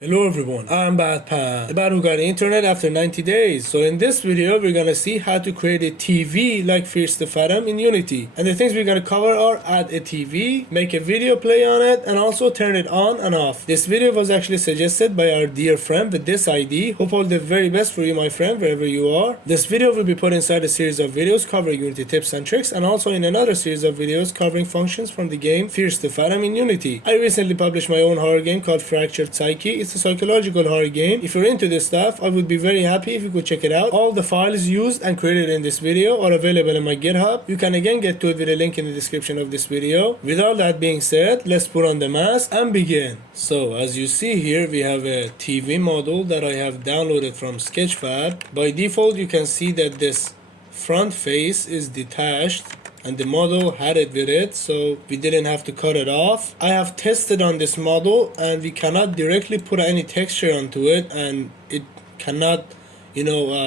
Hello everyone, I'm Batpan, the bat who got internet after 90 days. So in this video, we're gonna see how to create a TV like Fierce the Fathom in Unity. And the things we're gonna cover are add a TV, make a video play on it, and also turn it on and off. This video was actually suggested by our dear friend with this ID. Hope all the very best for you, my friend, wherever you are. This video will be put inside a series of videos covering Unity tips and tricks, and also in another series of videos covering functions from the game Fierce the Fathom in Unity. I recently published my own horror game called Fractured Psyche. It's a psychological horror game. If you're into this stuff, I would be very happy if you could check it out. All the files used and created in this video are available in my GitHub. You can again get to it with a link in the description of this video. With all that being said, let's put on the mask and begin. So as you see here, we have a TV model that I have downloaded from Sketchfab. By default, you can see that this front face is detached and the model had it with it, so we didn't have to cut it off. I have tested on this model and we cannot directly put any texture onto it, and it cannot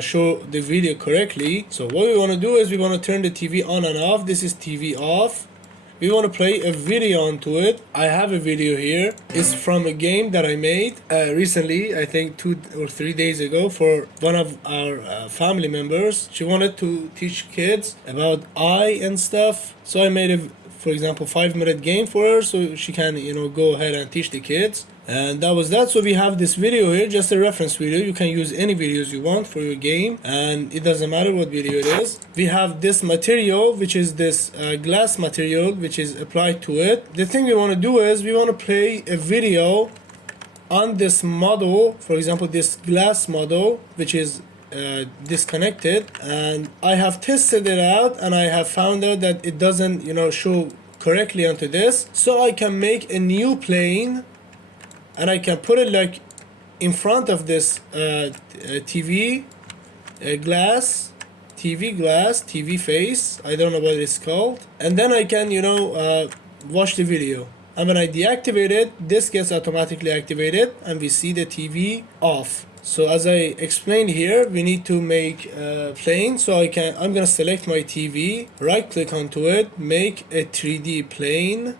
show the video correctly. So what we want to do is we want to turn the TV on and off. This is TV off. We want to play a video onto it. I have a video here. It's from a game that I made recently, I think 2 or 3 days ago, for one of our family members. She wanted to teach kids about eye and stuff. So I made for example, 5-minute game for her so she can, go ahead and teach the kids. And that was that. So we have this video here, just a reference video. You can use any videos you want for your game, and it doesn't matter what video it is. We have this material, which is this glass material, which is applied to it. The thing we want to do is we want to play a video on this model, for example, this glass model, which is disconnected, and I have tested it out and I have found out that it doesn't show correctly onto this. So I can make a new plane and I can put it like in front of this TV glass, TV face, I don't know what it's called, and then I can watch the video. And when I deactivate it, this gets automatically activated and we see the TV off. So as I explained here, we need to make a plane. So I'm gonna select my TV, right click onto it, make a 3D plane.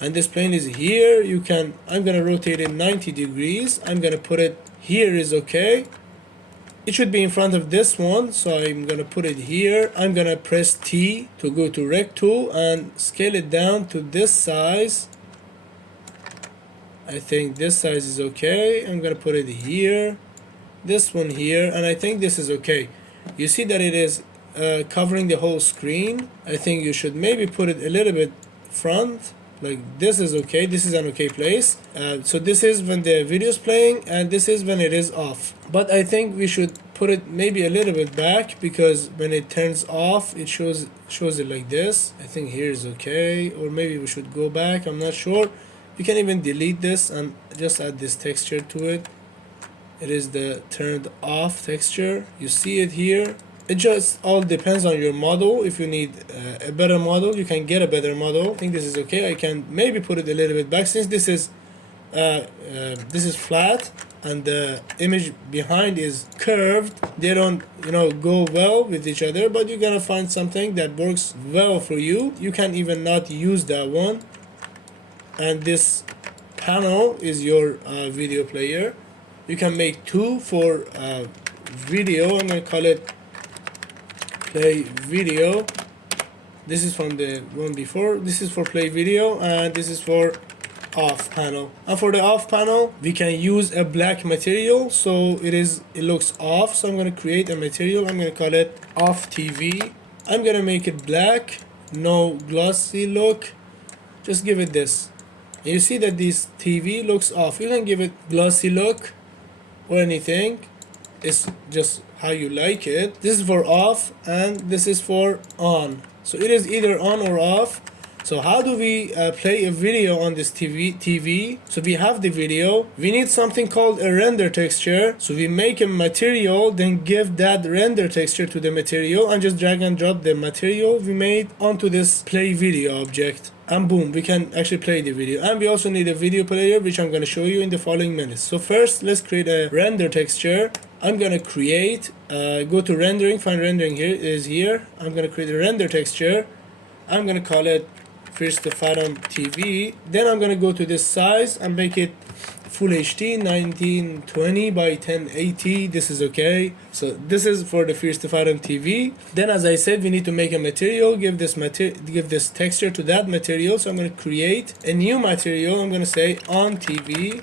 And this plane is here. I'm gonna rotate it 90 degrees. I'm gonna put it here is okay. It should be in front of this one, so I'm gonna put it here. I'm gonna press T to go to Rect Tool and scale it down to this size. I think this size is okay. I'm gonna put it here, this one here, and I think this is okay. You see that it is covering the whole screen. I think you should maybe put it a little bit front. Like this is okay. This is an okay place. So this is when the video is playing and this is when it is off. But I think we should put it maybe a little bit back, because when it turns off it shows it like this. I think here is okay, or maybe we should go back. I'm not sure. You can even delete this and just add this texture to it. It is the turned off texture. You see it here. It just all depends on your model. If you need a better model, you can get a better model. I think this is okay. I can maybe put it a little bit back, since this is flat and the image behind is curved. They don't go well with each other, but you're gonna find something that works well for you. You can even not use that one. And this panel is your video player. You can make 2 for video. I'm gonna call it play video. This is from the one before. This is for play video, and this is for off panel. And for the off panel, we can use a black material, so it looks off. So I'm going to create a material. I'm going to call it off TV. I'm going to make it black, no glossy look. Just give it this. And you see that this TV looks off. You can give it glossy look or anything. It's just how you like it. This is for off and this is for on. So it is either on or off. So how do we play a video on this TV? So we have the video. We need something called a render texture. So we make a material, then give that render texture to the material and just drag and drop the material we made onto this play video object. And boom, we can actually play the video. And we also need a video player, which I'm going to show you in the following minutes. So first, let's create a render texture. I'm going to create, go to rendering, find rendering here. I'm going to create a render texture. I'm going to call it Fierce the Fathom TV. Then I'm going to go to this size and make it full HD 1920 by 1080. This is okay. So this is for the Fierce to Fathom TV. Then as I said, we need to make a material, give this texture to that material. So I'm going to create a new material. I'm going to say on TV.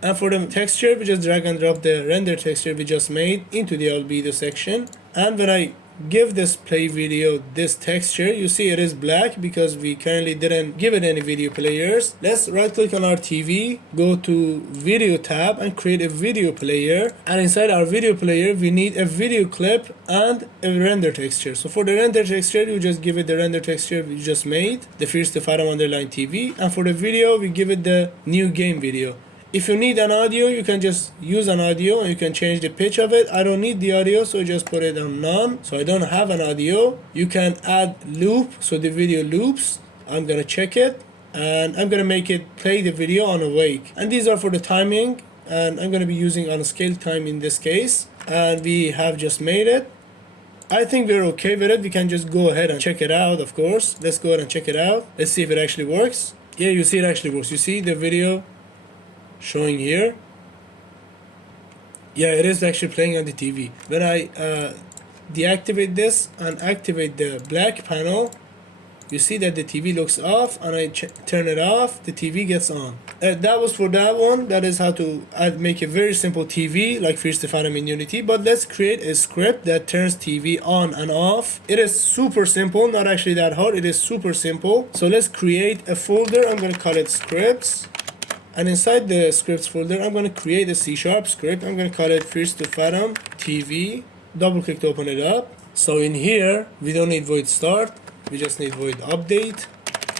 And for the texture, we just drag and drop the render texture we just made into the albedo section. And when I give this play video this texture, you see it is black because we currently didn't give it any video players. Let's right click on our TV, go to video tab and create a video player, and inside our video player we need a video clip and a render texture. So for the render texture, you just give it the render texture we just made, the Fierce to Fathom underline TV, and for the video we give it the new game video. If you need an audio, you can just use an audio and you can change the pitch of it. I don't need the audio, so just put it on none. So I don't have an audio. You can add loop, so the video loops. I'm gonna check it and I'm gonna make it play the video on awake. And these are for the timing, and I'm gonna be using on scale time in this case. And we have just made it. I think we're okay with it. We can just go ahead and check it out, of course. Let's go ahead and check it out. Let's see if it actually works. Yeah, you see it actually works. You see the video showing here. Yeah, it is actually playing on the TV. When I deactivate this and activate the black panel, you see that the TV looks off, and I turn it off, the TV gets on. That was for that one. That is how to make a very simple TV like Fierce to Fathom in Unity. But let's create a script that turns TV on and off. It is super simple, not actually that hard. It is super simple. So let's create a folder. I'm going to call it scripts. And inside the scripts folder, I'm going to create a C# script. I'm going to call it Fierce to Fathom TV. Double click to open it up. So in here, we don't need void start. We just need void update.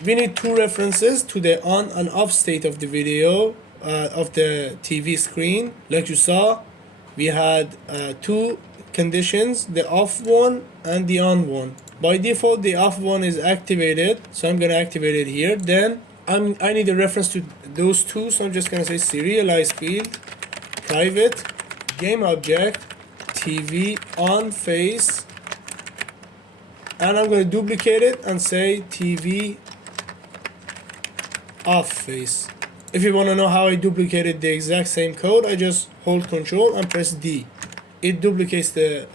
We need two references to the on and off state of the video, of the TV screen. Like you saw, we had two conditions, the off one and the on one. By default, the off one is activated. So I'm going to activate it here. Then I need a reference to those two, so I'm just gonna say serialize field private game object TV on face, and I'm gonna duplicate it and say TV off face. If you want to know how I duplicated the exact same code, I just hold Control and press D. It duplicates the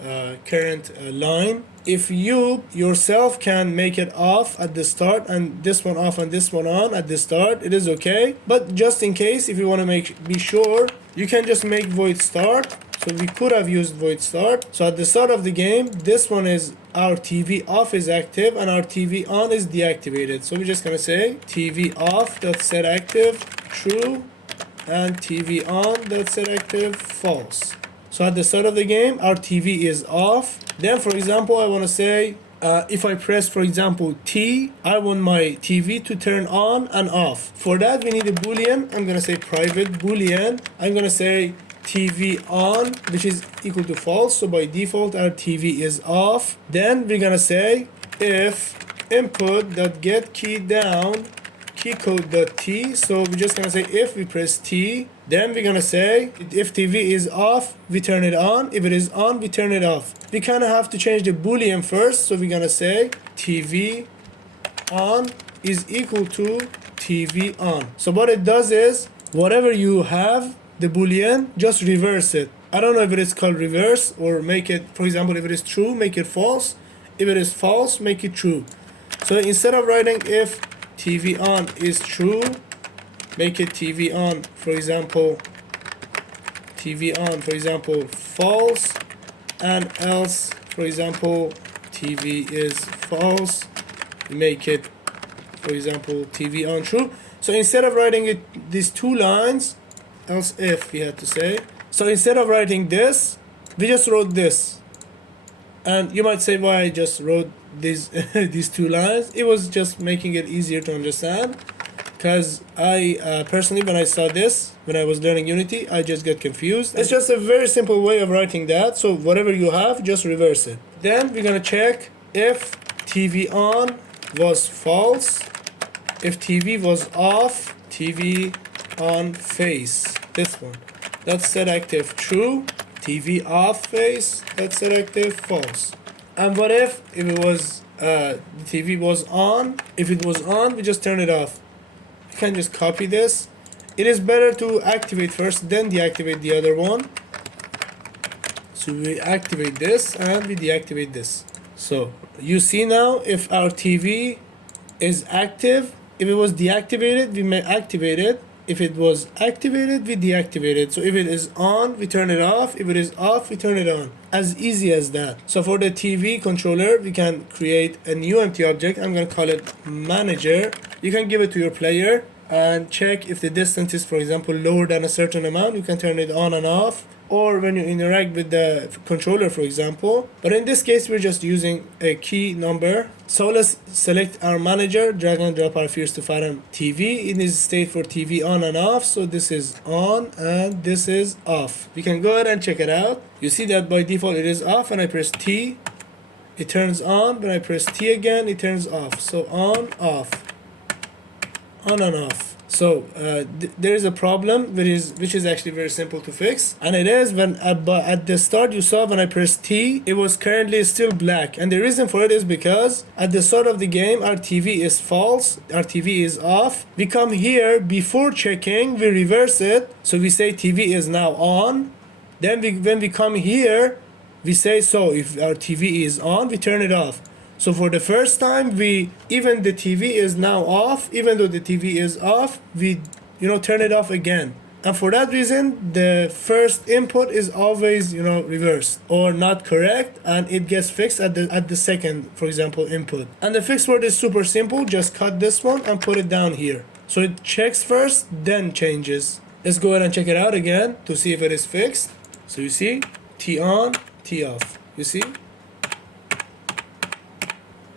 current line. If you yourself can make it off at the start and this one off and this one on at the start, it is okay. But just in case, if you want to be sure, you can just make void start. So we could have used void start. So at the start of the game, this one is our TV off is active and our TV on is deactivated. So we're just gonna say TV off dot set active true and TV on dot set active false. So at the start of the game, our TV is off. Then, for example, I want to say, if I press, for example, T, I want my TV to turn on and off. For that, we need a boolean. I'm going to say private boolean. I'm going to say TV on, which is equal to false. So by default, our TV is off. Then we're going to say if input.get key down keycode.t. So we're just gonna say if we press T, then we're gonna say if TV is off, we turn it on. If it is on, we turn it off. We kind of have to change the boolean first. So we're gonna say TV on is equal to TV on. So what it does is whatever you have the boolean, just reverse it. I don't know if it is called reverse or make it, for example, if it is true, make it false. If it is false, make it true. So instead of writing if TV on is true, make it TV on, for example, TV on, for example, false, and else, for example, TV is false, make it, for example, TV on true. So instead of writing it these two lines, else if we had to say, so instead of writing this, we just wrote this. And you might say why I just wrote these these two lines. It was just making it easier to understand, because I personally, when I saw this, when I was learning Unity, I just get confused. It's just a very simple way of writing that. So whatever you have, just reverse it. Then we're gonna check if TV on was false, if TV was off, TV on face, this one, that's set active true, TV off face, that's set active false. And what if it was the TV was on? If it was on, we just turn it off. You can just copy this it is better to activate first, then deactivate the other one. So we activate this and we deactivate this. So you see now if our TV is active, if it was deactivated, we may activate it. If it was activated, we deactivate it. So if it is on, we turn it off. If it is off, we turn it on. As easy as that. So for the TV controller, we can create a new empty object. I'm going to call it manager. You can give it to your player and check if the distance is, for example, lower than a certain amount. You can turn it on and off, or when you interact with the controller, for example. But in this case, we're just using a key number. So let's select our manager, drag and drop our Fierce to Fathom TV. It is state for TV on and off. So this is on and this is off. We can go ahead and check it out. You see that by default it is off. When I press T, it turns on. When I press T again, it turns off. So on, off, on and off. So there is a problem which is actually very simple to fix, and it is when at the start you saw when I pressed T, it was currently still black, and the reason for it is because at the start of the game our TV is false, our TV is off. We come here before checking, we reverse it, so we say TV is now on. Then when we come here, we say, so if our TV is on, we turn it off. So for the first time, even the TV is now off, even though the TV is off, we turn it off again. And for that reason, the first input is always reversed or not correct, and it gets fixed at the second, for example, input. And the fix word is super simple. Just cut this one and put it down here. So it checks first, then changes. Let's go ahead and check it out again to see if it is fixed. So you see, T on, T off. You see?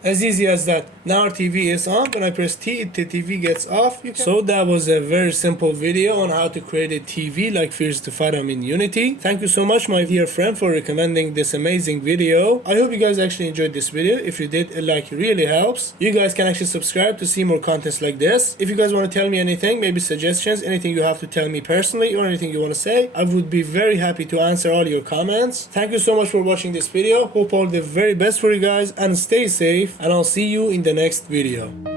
As easy as that. Now our TV is on. When I press T, the TV gets off. So that was a very simple video on how to create a TV like Fierce to Fathom in Unity. Thank you so much, my dear friend, for recommending this amazing video. I hope you guys actually enjoyed this video. If you did, a like really helps. You guys can actually subscribe to see more contents like this. If you guys want to tell me anything, maybe suggestions, anything you have to tell me personally, or anything you want to say, I would be very happy to answer all your comments. Thank you so much for watching this video. Hope all the very best for you guys, and stay safe. And I'll see you in the next video.